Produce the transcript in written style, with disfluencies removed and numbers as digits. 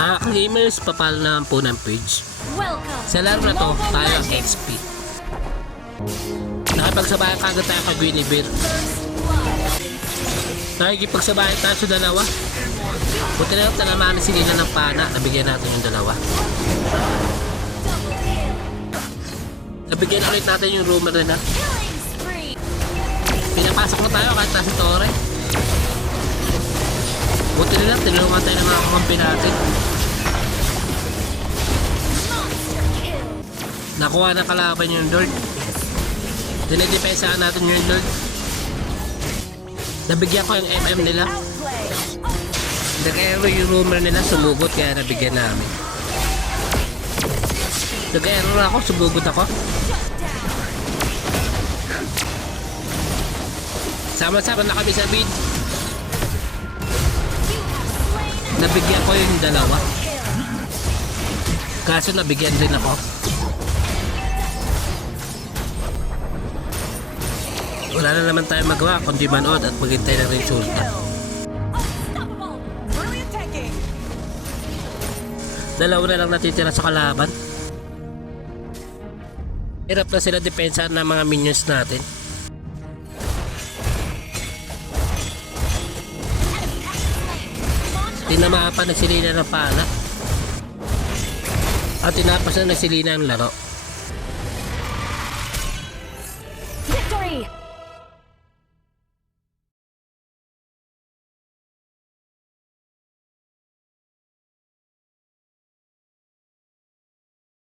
Mga ka-gamers, papalo naman po ng page. Sa laro na to, tayo ang XP. Nakipagsabayan kagad tayo kay Guinevere. Nakikipagsabayan tayo sa dalawa. Buti na lang talamanin si Nina ng pana. Nabigyan natin yung dalawa. Nabigyan ulit natin yung rumor nila. Pinapasok na tayo kahit nasa tore. Buti na lang, tinulungan tayo ng mga kamampi natin. Nakuha na kalaban yung Lord. Dinidepensaan natin yung Lord. Nabigyan ko yung MM nila. Nag-error yung rumor nila, sumugot kaya nabigyan namin. Nag-error ako, sumugot ako. Sama-sama na kami sa bid. Nabigyan ko yung dalawa. Kaso nabigyan din ako. Wala na naman tayo magawa kundi manood at maghintay ng resulta. Dalawa na lang natitira sa kalaban. Hirap na sila depensa ng mga minions natin. Tinamapan na si Lina ng pala. At tinapas na si Lina ang laro.